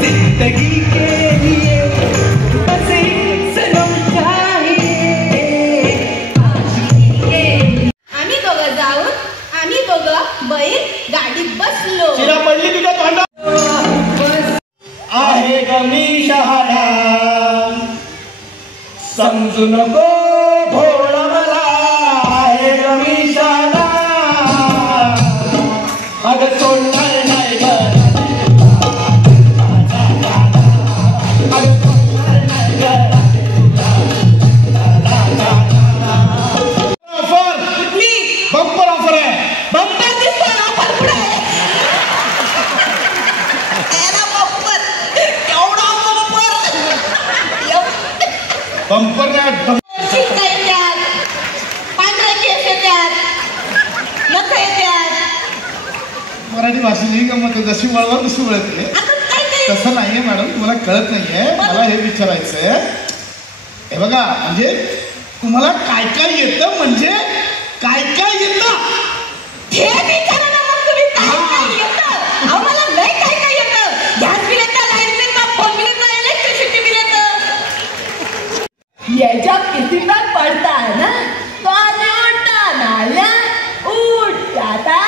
जिंदगी के लिए बस एक सनम चाहिए। आम्ही दोघं जाऊन आम्ही दोघं बैल गाडीत बसलो। शिरा पडली तुझ्या तोंडात आहे गमी शहाणा समजू नको भोळा मला आहे गमी शहाणा अगं सोडणार नाही बंपर ऑफर आहे बंपर दिसतोय ऑफर पुढे बंपर नाही मराठी भाषा नाही गमत जशी वळवा तशी वळते तसं नाहीये मॅडम तुम्हाला कळत नाहीये मला हे विचारायचंय हे बघा म्हणजे तुम्हाला काय काय येतं म्हणजे काय काय येतं हे विचारा ना मग तुम्ही काय येतं आम्हाला लय काय येतं गॅस बिल येतं लाईट बिल येतं फोन बिल येतं इलेक्ट्रिसिटी बिल येतं याच्या कितीला पडता ना तो आले उठता नाल्या उठ जाता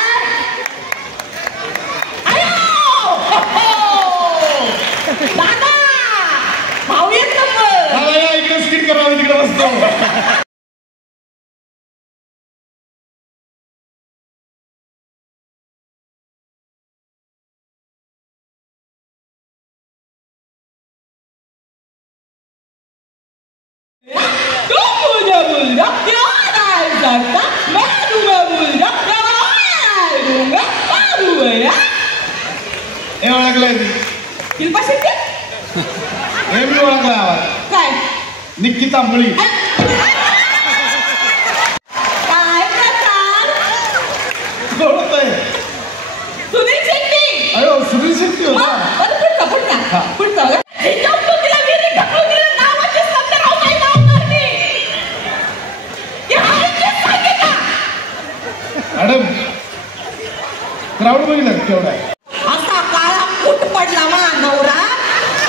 दादा भाऊ येत नंबर इकडे स्किट करावं तिकडे बसतो हे ओळखलंय शिल्पा शेट्टी हे मी ओळखला आवाज काय निक्की तांबोळी काय प्रकार ओळखतोय सुनील शेट्टी अयो सुनील शेट्टी होता पुढचा मॅडम क्राऊड बघितलं केवढा आहे असा काळा फुट पडला मा नवरा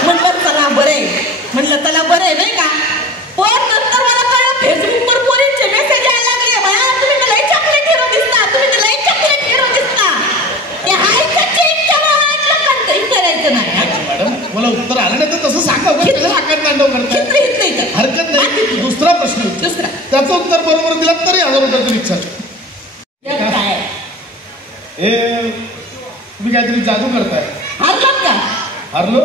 म्हणलं चला बरे नाही का पण नंतर मला कळलं फेसबुकवर पोरींचे मेसेज यायला लागले बाया तुम्ही तर लई चॉकलेट हिरो दिसता ते हाय कच्चे इच्छा वाटलं पण काही करायचं नाही मॅडम मला उत्तर आलं नाही तर तसं सांगा आकार तांडव करताय हरकत नाही दुसरा प्रश्न त्याचं उत्तर बरोबर दिलं तरी 1000 रुपयाची इच्छा काय हे तुम्ही काहीतरी जादू करताय हारलात का हारलो